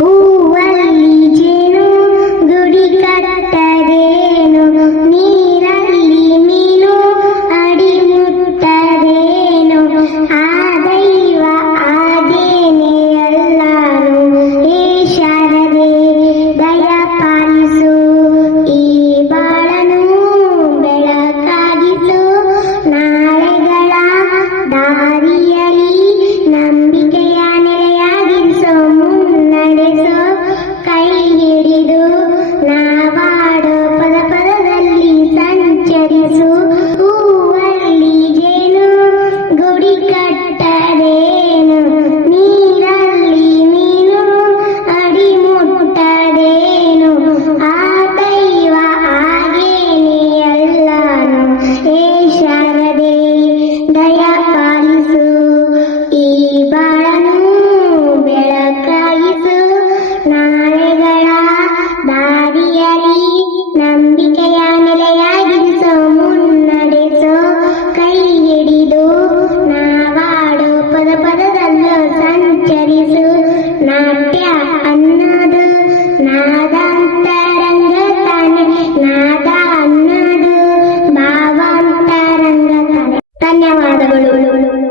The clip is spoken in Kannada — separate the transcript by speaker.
Speaker 1: Ooh. ಧನ್ಯವಾದಗಳು.